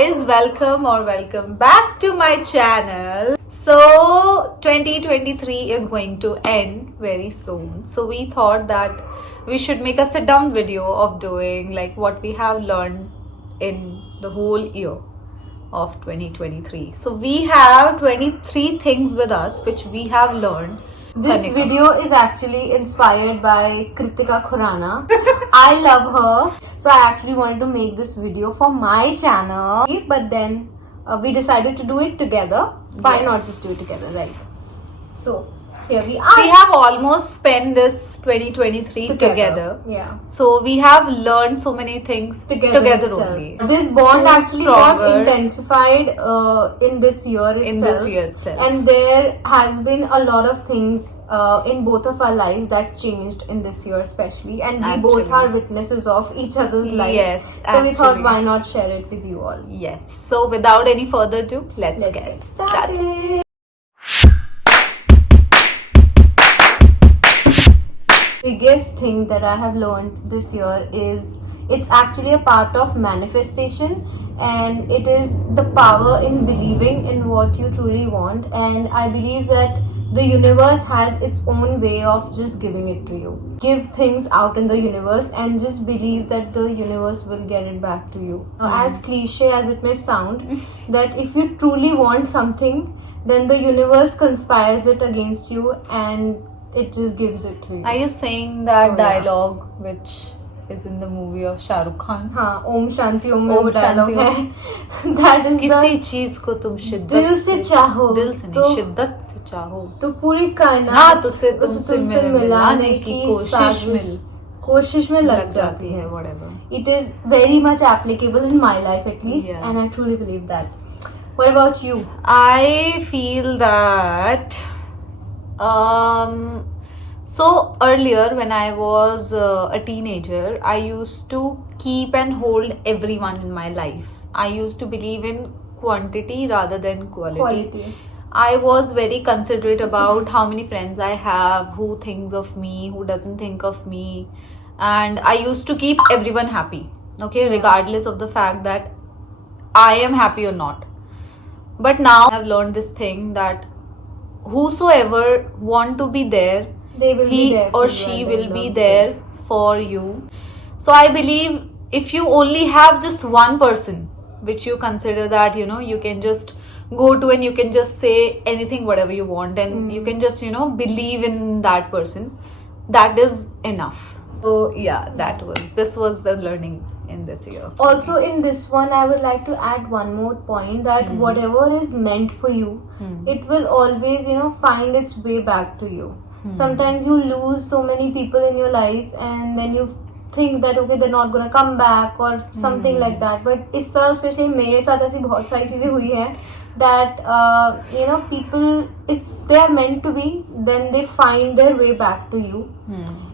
guys, welcome back to my channel. So 2023 is going to end very soon. So we thought that we should make a sit down video of doing like what we have learned in the whole year of 2023. So we have 23 things with us which we have learned. This Kanika. video is actually inspired by Kritika Khurana. I love her. So I actually wanted to make this video for my channel. But then we decided to do it together. Why Yes. not just do it together, right? So here we are. We have almost spent this 2023 together. Yeah. So we have learned so many things together itself. only. This bond So actually got stronger. intensified in this year itself. In this year itself. And there has been a lot of things in both of our lives that changed in this year especially. And we both Actually. are witnesses of each other's lives. Yes, So we thought actually. why not share it with you all. Yes. So without any further ado, let's Let's get get started. started. Biggest thing that I have learned this year is it's actually a part of manifestation, and it is the power in believing in what you truly want. And I believe that the universe has its own way of just giving it to you. Give things out in the universe and just believe that the universe will get it back to you. As cliche as it may sound, that if you truly want something, then the universe conspires it against you and it just gives it to you. Are you saying that So, yeah. dialogue which is in the movie of Shah Rukh Khan? हाँ ओम शांति ओम में ओम वो dialogue शांति है that is किसी the चीज को तुम शिद्दत दिल से चाहो दिल से नहीं तो शिद्दत से चाहो तो पूरी ना कायनात तुझसे उसे तुमसे मिलाने की कोशिश में लग जाती है. whatever. It is very much applicable in my life at least, Yeah. and I truly believe that. What about you? I feel that so earlier when I was a teenager, I used to keep and hold everyone in my life. I used to believe in quantity rather than Quality. I was very considerate about how many friends I have, who thinks of me, who doesn't think of me, and I used to keep everyone happy, okay, regardless of the fact that I am happy or not. But now I've learned this thing that whosoever want to be there, They will be he there or for you she and will they'll be love there for you. So I believe if you only have just one person which you consider that you can just go to and you can just say anything whatever you want and you can just believe in that person, that is enough. So yeah, this was the learning in this year. Also, in this one, I would like to add one more point that whatever is meant for you, it will always, find its way back to you. Sometimes you lose so many people in your life, and then you think that okay, they're not gonna come back or something like that. But इस साल especially मेरे साथ ऐसी बहुत सारी चीजें हुई हैं that people, if they are meant to be, then they find their way back to you.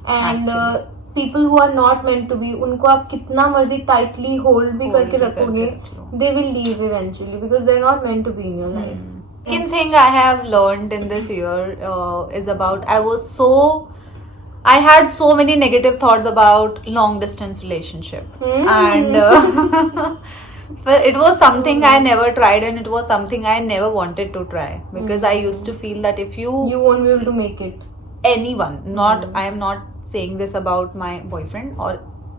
And Actually. people who are not meant to be, उनको आप कितना मर्जी tightly hold भी करके रखोगे, they will leave eventually because they're not meant to be in your life. Second thing I have learned in this year is about I had so many negative thoughts about long distance relationship, and but it was something I never tried, and it was something I never wanted to try because I used to feel that if You won't be able to make it. anyone, I am not saying this about my boyfriend or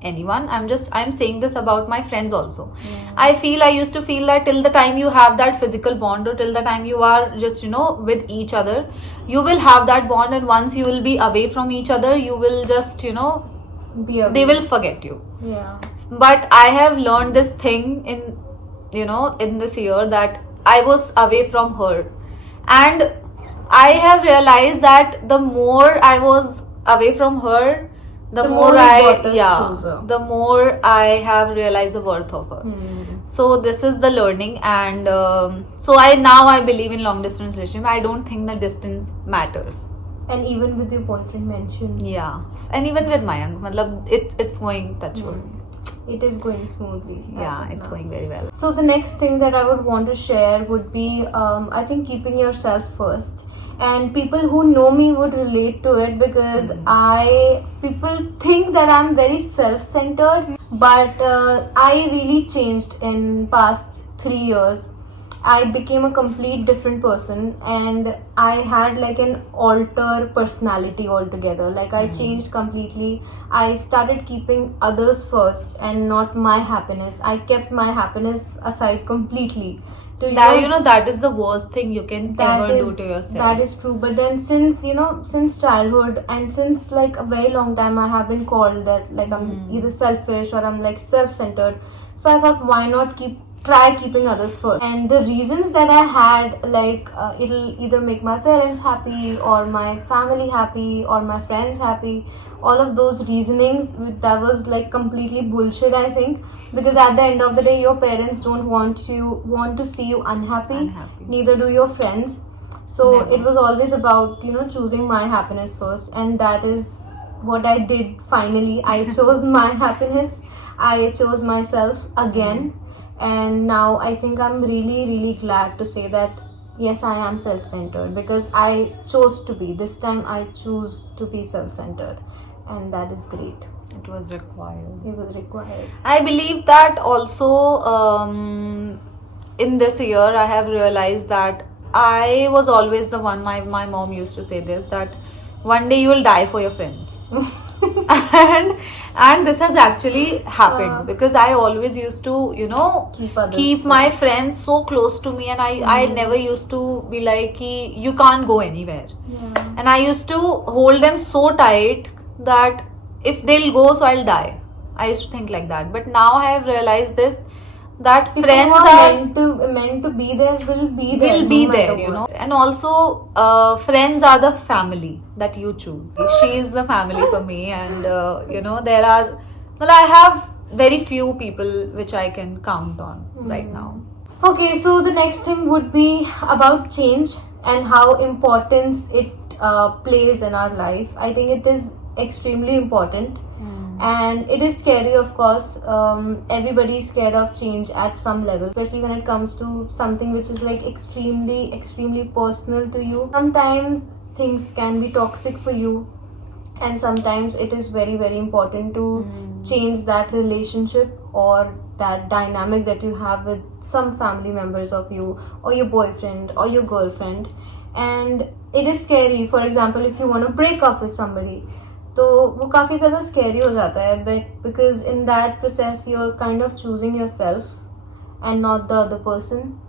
anyone, I'm saying this about my friends also. I used to feel that till the time you have that physical bond or till the time you are just with each other, you will have that bond, and once you will be away from each other, you will just Be away. they will forget you. Yeah. But I have learned this thing in this year that I was away from her, and I have realized that the more I was away from her, the more it got us closer. the more I have realized the worth of her. So this is the learning, and so I believe in long distance relationship. I don't think that distance matters. And even with your boyfriend mentioned, Yeah, and even with Mayank, it's going touch wood. it is going smoothly. as Yeah, of it's now. going very well. So the next thing that I would want to share would be, I think, keeping yourself first. And people who know me would relate to it because people think that I'm very self-centered, but I really changed in past 3 years, I became a complete different person, and I had like an alter personality altogether. Like I changed completely. I started keeping others first and not my happiness. I kept my happiness aside completely. To That that is the worst thing you can ever do to yourself. that is true. But then since since childhood and since like a very long time, I have been called that like I'm either selfish or I'm like self-centered. So I thought, why not try keeping others first? And the reasons that I had, like it'll either make my parents happy or my family happy or my friends happy. All of those reasonings, that was like completely bullshit, I think, because at the end of the day, your parents don't want to see you unhappy. Neither do your friends. So Never. it was always about choosing my happiness first, and that is what I did. Finally, I chose my happiness. I chose myself again, and now I think I'm really glad to say that yes, I am self-centered, because I chose to be. This time I choose to be self-centered, and that is great. It was required. It was required. I believe that also in this year I have realized that I was always the one. My mom used to say this, that one day you will die for your friends. and this has actually happened, because I always used to Keep my first. friends so close to me, and I never used to be like "Ki, you can't go anywhere." Yeah. And I used to hold them so tight that if they'll go, so I'll die. I used to think like that. But now I have realized this, that People friends who are meant to be there will be there. will be no there, matter what. And also, friends are the family that you choose. She is the family for me, and there are. Well, I have very few people which I can count on right now. Okay, so the next thing would be about change and how importance it plays in our life. I think it is extremely important, and it is scary, of course. Everybody is scared of change at some level, especially when it comes to something which is like extremely personal to you. Sometimes things can be toxic for you, and sometimes it is very important to change that relationship or that dynamic that you have with some family members of you, or your boyfriend or your girlfriend. And it is scary. For example, if you want to break up with somebody, तो वो काफ़ी ज़्यादा scary हो जाता है, but because in that process you're kind of choosing yourself and not the other person,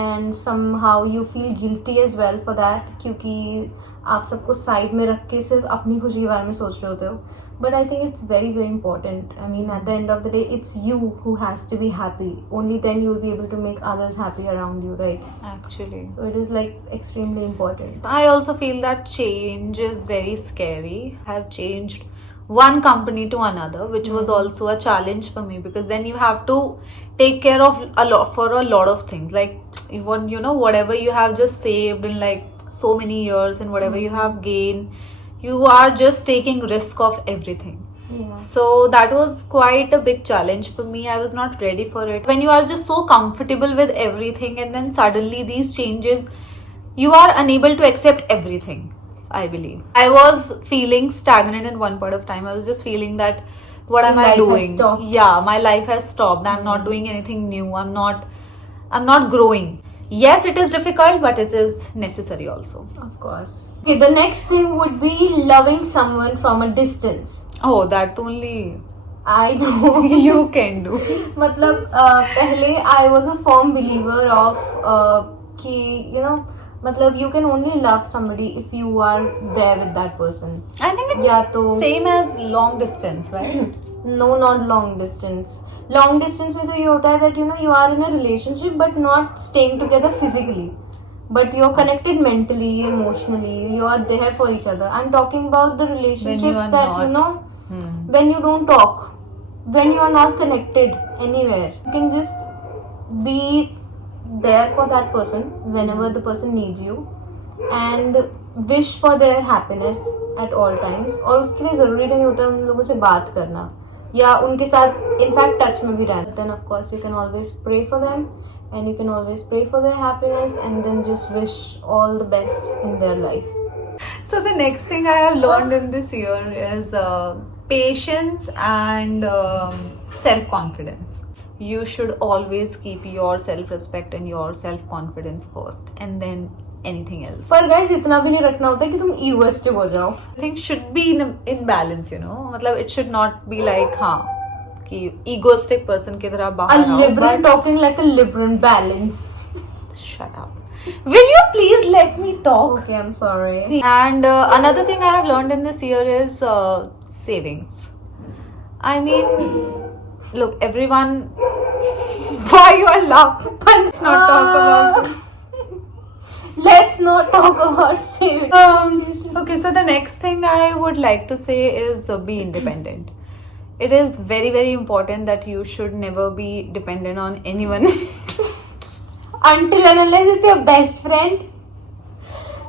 and somehow you feel guilty as well for that, क्योंकि आप सबको साइड में रख के सिर्फ अपनी खुशी के बारे में सोच रहे होते हो. But I think it's very important. I mean, at the end of the day, it's you who has to be happy. Only then you'll be able to make others happy around you, right? Actually, So it is like extremely important. I also feel that change is very scary. I have changed one company to another, which was also a challenge for me, because then you have to take care of a lot of things, like even whatever you have just saved in like so many years, and whatever you have gained, you are just taking risk of everything. Yeah. So that was quite a big challenge for me. I was not ready for it. When you are just so comfortable with everything, and then suddenly these changes, you are unable to accept everything. I believe I was feeling stagnant in one point of time. I was just feeling that what am I Life has doing? stopped. Yeah, my life has stopped. I'm not doing anything new. I'm not growing. Yes, it is difficult, but it is necessary also. Of course. Okay, the next thing would be loving someone from a distance. Oh, that only I know. you can do. मतलब पहले I was a firm believer of कि मतलब you can only love somebody if you are there with that person. I think it's या तो same as long distance, right? no, not long distance. Long distance में तो ये होता है that you are in a relationship but not staying together physically, but you're connected mentally, emotionally, you are there for each other. I'm talking about the relationships are that not. when you don't talk, when you are not connected anywhere, you can just be there for that person whenever the person needs you, and wish for their happiness at all times. और उसके लिए ज़रूरी नहीं होता उन लोगों से बात करना या उनके साथ इनफैक्ट टच में भी रहना. Then of course you can always pray for them, and you can always pray for their happiness, and then just wish all the best in their life. So the next thing I have learned in this year is patience and self-confidence. you should always keep your self-respect and your self-confidence first, and then anything else. पर guys इतना भी नहीं रखना होता कि तुम egoistic हो जाओ. I think should be in balance, you know. मतलब it should not be like हाँ कि egoistic person की तरह A बाहर आओ. liberal but talking like a liberal balance. shut up. Will you please let me talk? Okay, I'm sorry. And another thing I have learned in this year is savings. I mean, look, everyone. Why you are laughing? Let's not talk about it. Let's not talk about saving. Okay, so the next thing I would like to say is be independent. It is very, very important that you should never be dependent on anyone. Until and unless it's your best friend.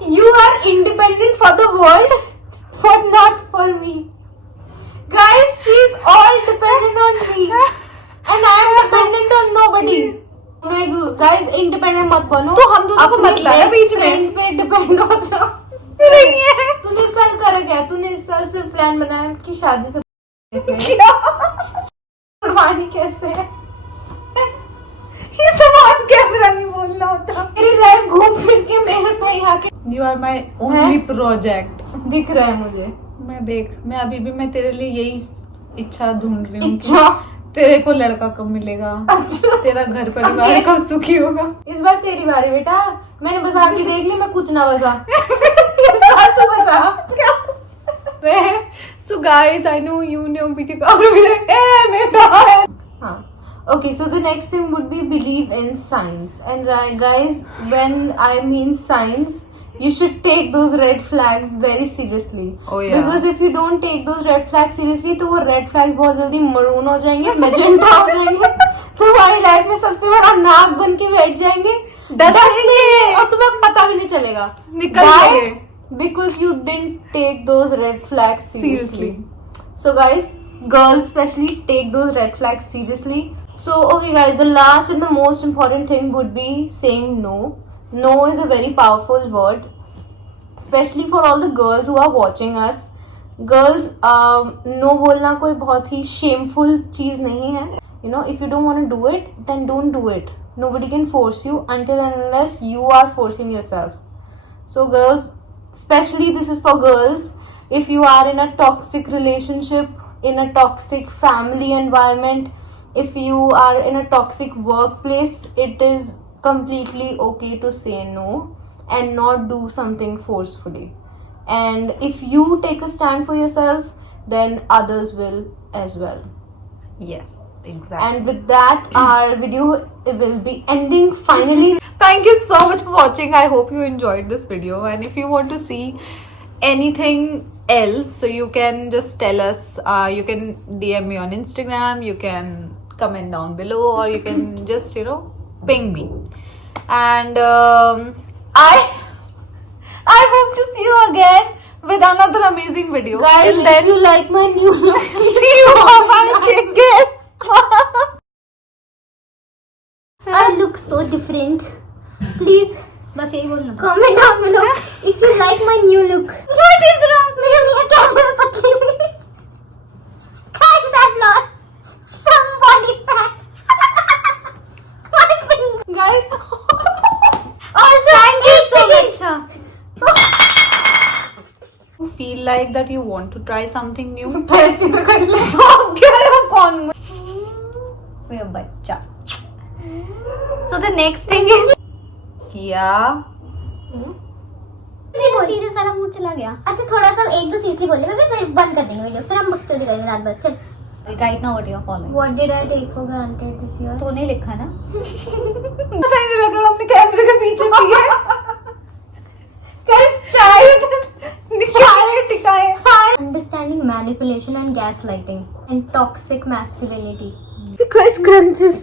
You are independent for the world, but not for me. Guys, she's all dependent on me. And I am dependent on nobody. Guys, independent मत बनो. तो हम दोनों को मत लाना बीच में. Friend पे डिपेंड हो जाओ. नहीं है. तूने इस साल करा क्या? तूने इस साल सिर्फ प्लान बनाया कि शादी से कुर्बानी कैसे है? ये सामान कैमरा नहीं बोलना होता. मेरी लाइफ घूम फिर के मेरे पे यहाँ के You are my only project. दिख रहा है मुझे. मैं अभी भी मैं तेरे लिए यही इच्छा ढूंढ रही हूँ कि इच्छा? तेरे को लड़का कब मिलेगा. अच्छा. तेरा घर परिवार कब सुखी होगा. इस बार तेरी बारी बेटा. मैंने बसा के देख ली, मैं कुछ ना बसा. इस बार तू बसा. So guys, I know you know BT और भी बेटा. हाँ. Okay, so the next thing would be believe in science. And guys, when I mean science, you should take those red flags very seriously. Oh yeah. Because if you don't take those red flags seriously, तो वो red flags बहुत जल्दी maroon हो जाएंगे, magenta हो जाएंगे. तुम्हारी life में सबसे बड़ा नाग बन के बैठ जाएंगे. डसेंगे और तुम्हें पता भी नहीं चलेगा. निकल जाएंगे. Because you didn't take those red flags seriously. So guys, girls especially, take those red flags seriously. So okay guys, the last and the most important thing would be saying no. No is a very powerful word, especially for all the girls who are watching us. Girls, no बोलना कोई बहुत ही shameful चीज नहीं है. You know, if you don't want to do it, then don't do it. Nobody can force you until and unless you are forcing yourself. So girls, especially this is for girls, if you are in a toxic relationship, in a toxic family environment, if you are in a toxic workplace, it is completely okay to say no and not do something forcefully. And if you take a stand for yourself, then others will as well. Yes, exactly. And with that, our video will be ending finally. Thank you so much for watching. I hope you enjoyed this video, and if you want to see anything else, so you can just tell us. You can DM me on Instagram, you can comment down below, or you can just ping me. And I hope to see you again with another amazing video. Guys, Till if then, you like my new look, see you on my chicken. I look so different. Please बस यही बोलना. Comment down below if you like my new look. What is wrong? मेरे लिए क्या है पतली? Guys, I've lost some body fat. My finger. guys. Also, thank you so much. You feel like that you want to try something new? पैसे तो कर ले. कौन मेरा बच्चा. So the next thing is किया. सीरियस वाला मूड चला गया. अच्छा थोड़ा सा एक दो सीरियसली बोल ले, फिर बंद कर देंगे वीडियो, फिर हम बकचोदी करेंगे रात भर. चल. Right now what you are following? What did I take for granted this year? तूने लिखा ना. पता ही नहीं लग रहा अपने कैमरे के पीछे भी है. Guys, चाय टिकाए. Understanding manipulation and gaslighting and toxic masculinity. Guys, crunches.